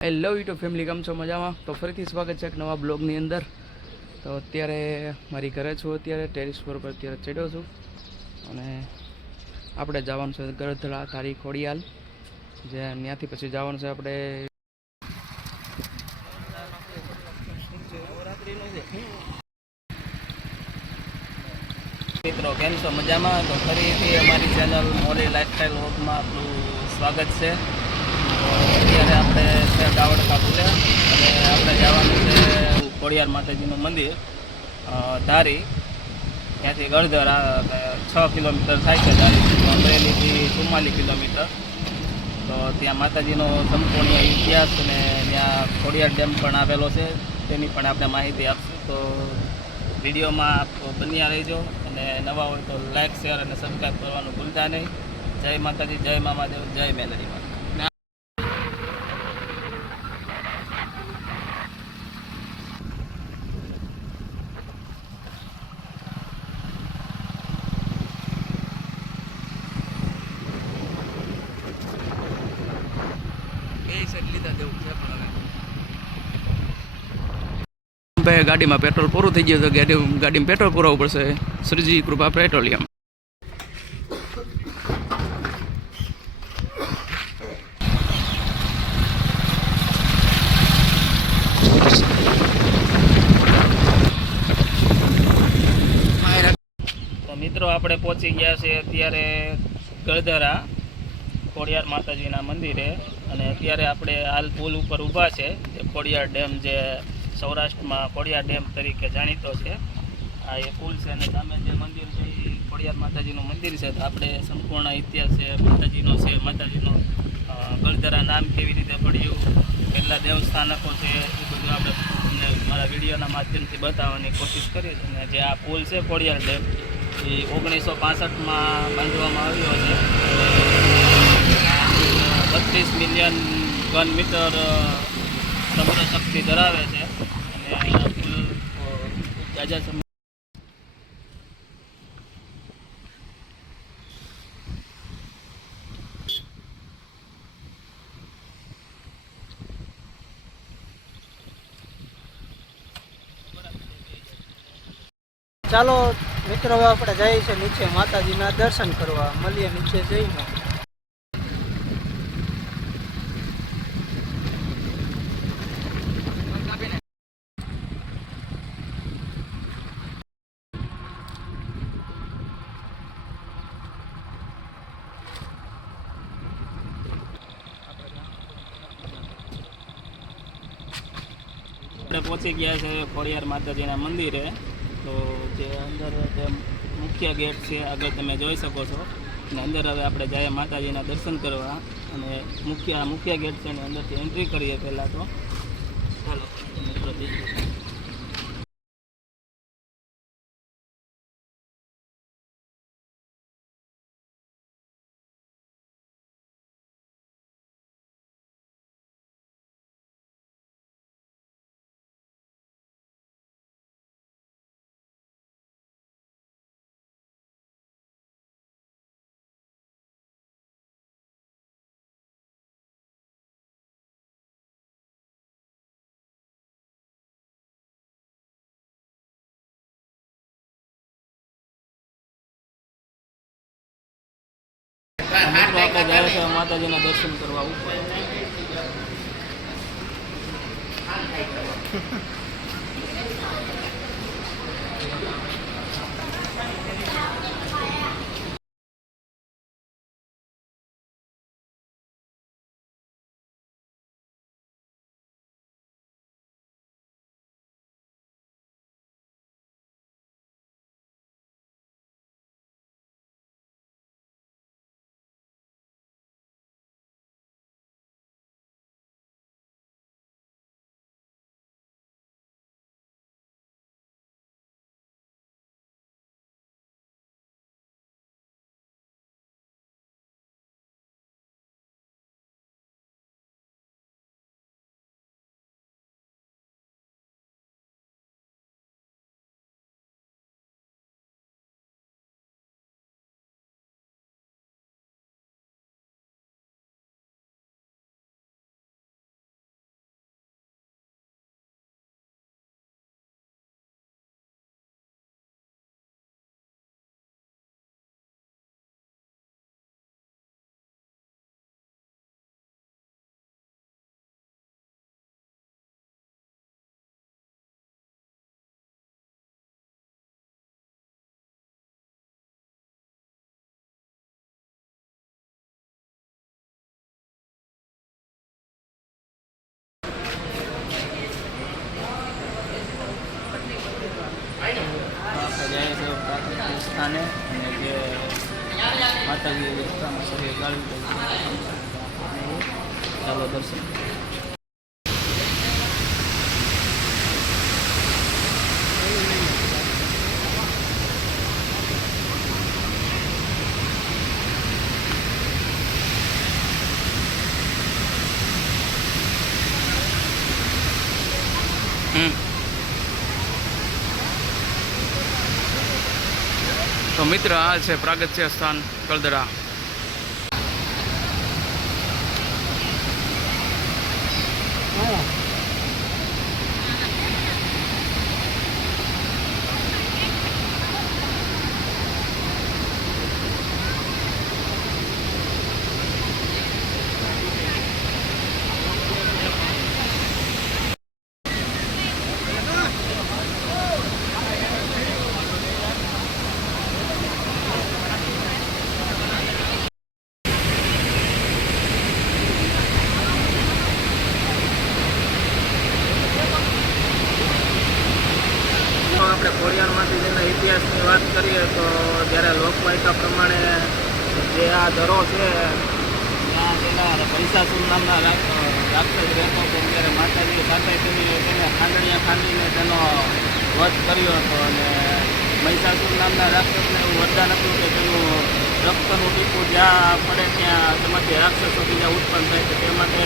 Hello YouTube family, કેમ છો? મજામાં? તો ફરીથી સ્વાગત છે એક નવા બ્લોગની અંદર. તો અત્યારે મારી ઘરે છું, અત્યારે ટેરિસ પર અત્યારે ચડ્યો છું અને આપણે જવાનું છે ગરધડા તારી ખોડિયાલ, જે ત્યાંથી પછી જવાનું છે આપણે મિત્રો. કેમ છો? મજામાં? તો ફરીથી અમારી ચેનલ મોલી લાઈફસ્ટાઈલ વ્લોગમાં આપણું સ્વાગત છે. અત્યારે આપણે છે કાવડ કાપુલે અને આપણે જવાનું છે ખોડિયાર માતાજીનું મંદિર ધારી. ત્યાંથી ગળધર 6 કિલોમીટર થાય છે ધારીથી, અમરેલીથી 44 કિલોમીટર. તો ત્યાં માતાજીનો સંપૂર્ણ ઇતિહાસ અને ત્યાં ખોડિયાર ડેમ પણ આવેલો છે, તેની પણ આપણે માહિતી આપશું. તો વિડીયોમાં આપ બન્યા રહેજો અને નવા હોય તો લાઈક, શેર અને સબસ્ક્રાઈબ કરવાનું ભૂલતા નહીં. જય માતાજી, જય મામાદેવ, જય મેલડીમાં. ગાડીમાં પેટ્રોલ પૂરું થઈ ગયું, તો ગાડીમાં પેટ્રોલ પુરાવવું પડશે. શ્રીજી કૃપા પેટ્રોલિયમ. તો મિત્રો, આપણે પહોંચી ગયા છે અત્યારે ગળધરા ખોડિયાર માતાજીના મંદિરે. અને અત્યારે આપણે હાલ પુલ ઉપર ઊભા છે. જે ખોડિયાર ડેમ, જે સૌરાષ્ટ્રમાં ખોડિયાર ડેમ તરીકે જાણીતો છે, આ એ પુલ છે. અને સામે જે મંદિર છે એ ખોડિયાર માતાજીનું મંદિર છે. તો આપણે સંપૂર્ણ ઇતિહાસ છે માતાજીનો ગળધરા નામ કેવી રીતે પડ્યું, કેટલા દેવસ્થાનકો છે, એ બધું આપણે તમને મારા વિડીયોના માધ્યમથી બતાવવાની કોશિશ કરીશ. અને જે આ પુલ છે ખોડિયાર ડેમ, એ 1965માં બાંધવામાં આવ્યો છે. 32 મિલિયન ઘન મીટર સમુદ્ર શક્તિ ધરાવે છે. અને આ પુલ જાજા સમય ચાલો મિત્રો, હવે આપણે જઈએ છીએ નીચે માતાજીના દર્શન કરવા. મળીએ નીચે જઈને. આપણે પહોંચી ગયા છે ખોડિયાર માતાજીના મંદિરે. તો જે અંદર જે મુખ્ય ગેટ છે આગળ તમે જોઈ શકો છો. અને અંદર હવે આપણે જઈએ માતાજીના દર્શન કરવા. અને મુખ્ય ગેટ છે, અને અંદરથી એન્ટ્રી કરીએ પહેલાં તો. ચાલો મિત્રો. મિત્રો, આપણે જાય છે માતાજીના દર્શન કરવા ઉપર. જાય છે પ્રાકૃતિક સ્થાને અને જે માતાજી રસ્તામાં શરીર ગાળ્યું ચાલો દર્શન. તો મિત્ર આ છે પ્રાગત્ય સ્થાન કળદરા. આપણે ખોડિયારમાંથી જેના ઇતિહાસની વાત કરીએ તો જ્યારે લોકવાયકા પ્રમાણે જે આ દરો છે ત્યાં તેના મહિષાસુર નામના રાક્ષસ રહેતો હતો. ત્યારે માતાજી સાથે તેને ખાંડણીયા ખાંડીને તેનો વધ કર્યો હતો અને મહિષાસુર નામના રાક્ષસને એવું વરદાન હતું કે તેનું રક્તનું ટીપું જ્યાં પડે ત્યાં તેમાંથી રાક્ષસો બીજા ઉત્પન્ન થાય છે. તે માટે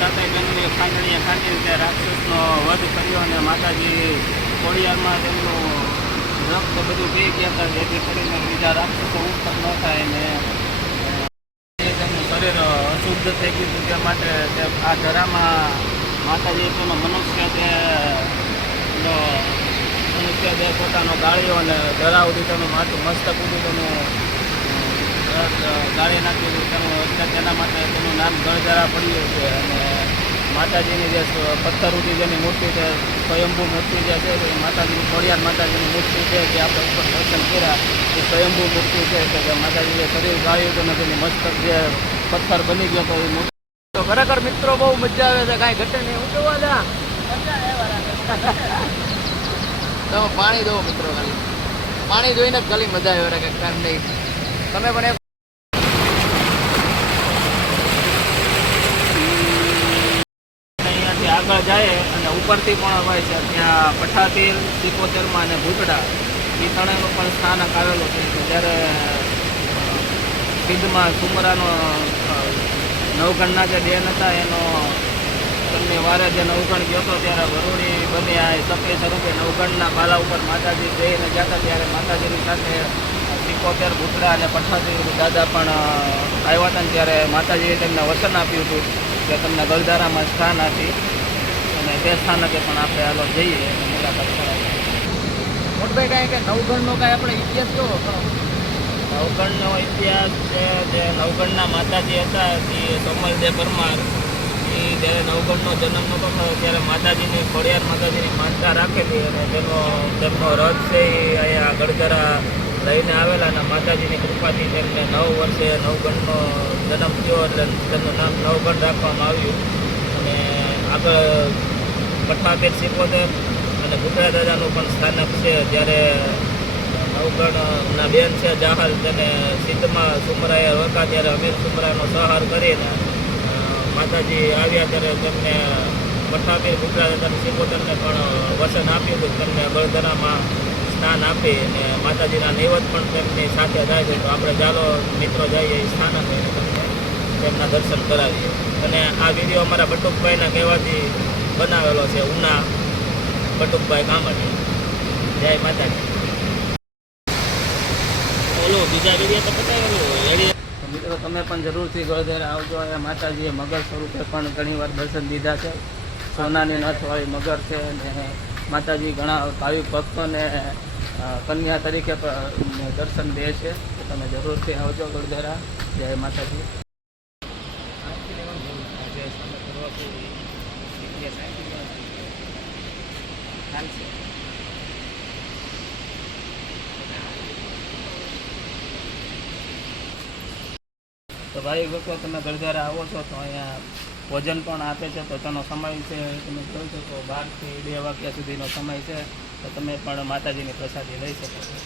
સાથે તેની ખાંડણીયા ખાંડીને ત્યાં રાક્ષસનો વધ કર્યો અને માતાજી ખોડિયારમાં તેમનું રક્ત બધું પી ગયા હતા જેથી કરીને બીજા રાક્ષસો ઉત્પન્ન ન થાય અને તેમનું શરીર અશુદ્ધ થઈ ગયું હતું. તે માટે આ ધરામાં માતાજી તેનો મનુષ્ય પોતાનો ગાળ્યો અને ધરા ઉડી તેનું માથું મસ્તક ઉડી તેનું ગાળી નાખ્યું તેનું તેના માટે તેનું નામ ગળધરા પડ્યું છે. અને માતાજીની જે પથ્થર ઉડી જેની મૂર્તિ છે સ્વયંભૂ મૂર્તિ જે છે તે માતાજીની ખોડિયાર માતાજીની મૂર્તિ છે જે આપણે ઉપર દર્શન કર્યા એ સ્વયંભૂ મૂર્તિ છે કે જે માતાજીએ શરીર ગાળ્યું હતું નથી એની મસ્તક જે પથ્થર બની ગયો હતો એ મૂર્તિ. તો ખરેખર મિત્રો બહુ મજા આવે છે, કાંઈ ઘટે નહીં. હું જોવા જા તમે પાણી દો મિત્રો, ખાલી પાણી જોઈને જ ખાલી મજા આવે કે કાંઈ નહીં. તમે પણ આગળ જાય અને ઉપરથી પણ હોય છે ત્યાં પઠાતીર, સિકોતેરમાં અને ભૂતડા એ ત્રણેયનું પણ સ્થાનક આવેલું છે. જ્યારે સિદ્ધમાં સુમરાનો નવગણના જે બેન હતા એનો તેમની વારે જે નવગણ ગયો હતો ત્યારે વરુડી બની આ સફેદ સ્વરૂપે નવગણના બાલા ઉપર માતાજી જઈને ગયા હતા. ત્યારે માતાજીની સાથે સિકોતેર, ભૂતડા અને પઠાતીર દાદા પણ આવ્યા હતા. ત્યારે માતાજીએ તેમને વચન આપ્યું હતું કે તમને ગલધારામાં સ્થાન આપી અને તે સ્થાનકે પણ આપણે હાલો જઈએ અને મુલાકાત કરાવીએ. મોટભાઈ કાંઈ કે નવગણનો કાંઈ આપણે ઇતિહાસ કેવો કરો? નવગણનો ઇતિહાસ છે જે નવગણના માતાજી હતા તે સોમલદેવ પરમાર એ જ્યારે નવગણનો જન્મ નહોતો થયો ત્યારે માતાજીની ખોડિયાર માતાજીની માનતા રાખેલી અને તેમનો રથ છે એ અહીંયા ગળધરા લઈને આવેલા અને માતાજીની કૃપાથી તેમને 9 વર્ષે નવગણનો જન્મ થયો એટલે તેમનું નામ નવગણ રાખવામાં આવ્યું. અને આગળ પઠાતીર, સિકોતેર અને ભૂતડા દાદાનું પણ સ્થાનક છે. જ્યારે નવગણના બેન છે જાહલ તેને સિદ્ધમાં સુમરાએ રોકા ત્યારે અમીર સુમરાનો સહાર કરીને માતાજી આવ્યા ત્યારે તેમને પઠાતીર, ભૂતડા દાદા, સિકોતરને પણ વચન આપ્યું હતું તેમને ગળધરામાં સ્થાન આપી અને માતાજીના નૈવેદ્ય પણ તેમની સાથે થાય છે. તો આપણે ચાલો મિત્રો જઈએ એ સ્થાનક તમને તેમના દર્શન કરાવીએ. અને આ વિડીયો અમારા બટુકભાઈના કહેવાથી બનાવેલો છે, ઉના બટુકભાઈ કામડી. જય માતાજી. ઓલો બીજા વિડીયો તો બતાવેલું. મિત્રો તમે પણ જરૂરથી ગળધરા આવજો. અહીંયા માતાજીએ મગર સ્વરૂપે પણ ઘણીવાર દર્શન દીધા છે. સોનાની નથવાળી મગર છે અને માતાજી ઘણા ભાવિક ભક્તોને કન્યા તરીકે દર્શન દે છે. તો તમે જરૂરથી આવજો ગળધરા. જય માતાજી. તો ભાઈ લોકો તમે ગળધરા આવો છો તો અહીંયા ભોજન પણ આપે છે. તો તેનો સમય છે તમે જોઈ શકો 12 થી 2 વાગ્યા સુધીનો સમય છે. તો તમે પણ માતાજીની પ્રસાદી લઈ શકો છો.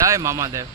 જય મામાદેવ.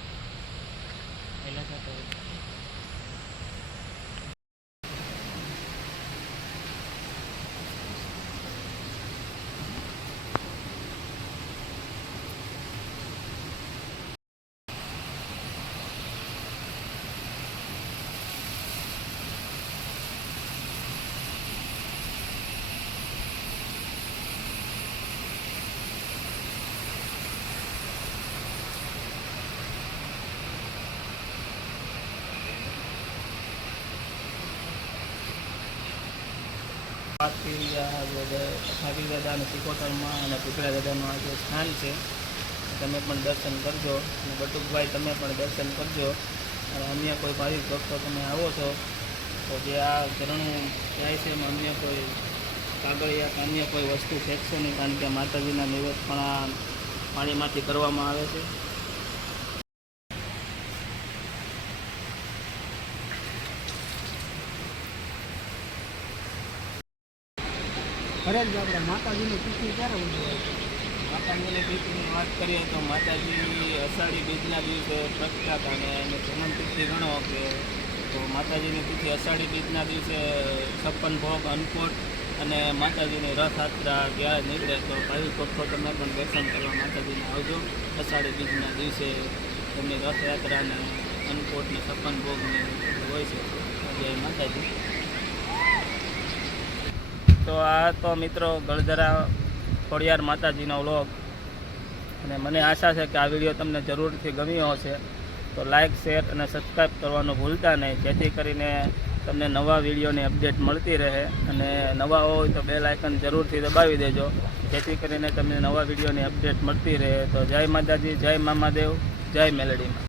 ઠાકરી દાદા અને સિકોતરમાં અને પીપળા દાદાનું આ જે સ્થાન છે તમે પણ દર્શન કરજો અને બટુકભાઈ તમે પણ દર્શન કરજો. અને અન્ય કોઈ ભાવિક ભક્તો તમે આવો છો તો જે આ ઝરણું જાય છે એમાં અન્ય કોઈ કાગળિયા કે અન્ય કોઈ વસ્તુ ફેંકશો નહીં, કારણ કે માતાજીના નિવેદ પણ આ પાણીમાંથી કરવામાં આવે છે. હરેશ આપણે માતાજીની તિથિ ક્યારે ઉજવાય છે? માતાજીની તિથિની વાત કરીએ તો માતાજી અષાઢી બીજના દિવસે પ્રખ્યાત, અને એની જન્મ તિથિ ગણો કે તો માતાજીની તિથિ અષાઢી બીજના દિવસે 56 ભોગ અન્નકૂટ અને માતાજીની રથયાત્રા ત્યારે નીકળે. તો ભાવિક ભક્તો તમે પણ દર્શન કરવા માતાજીને આવજો. અષાઢી બીજના દિવસે તેમની રથયાત્રા અને અન્નકૂટ ને 56 ભોગને હોય છે. જય માતાજી. તો આ તો મિત્રો ગળધરા ખોડિયાર માતાજીનો વ્લોગ, અને મને આશા છે કે આ વિડીયો તમને જરૂરથી ગમ્યો હશે. તો લાઇક, શેર અને સબસ્ક્રાઈબ કરવાનું ભૂલતા નહીં, જેથી કરીને તમને નવા વિડીયોની અપડેટ મળતી રહે. અને નવા હોય તો બેલ આઇકન જરૂરથી દબાવી દેજો, જેથી કરીને તમને નવા વિડીયોની અપડેટ મળતી રહે. તો જય માતાજી, જય મામાદેવ, જય મેલડીમાં.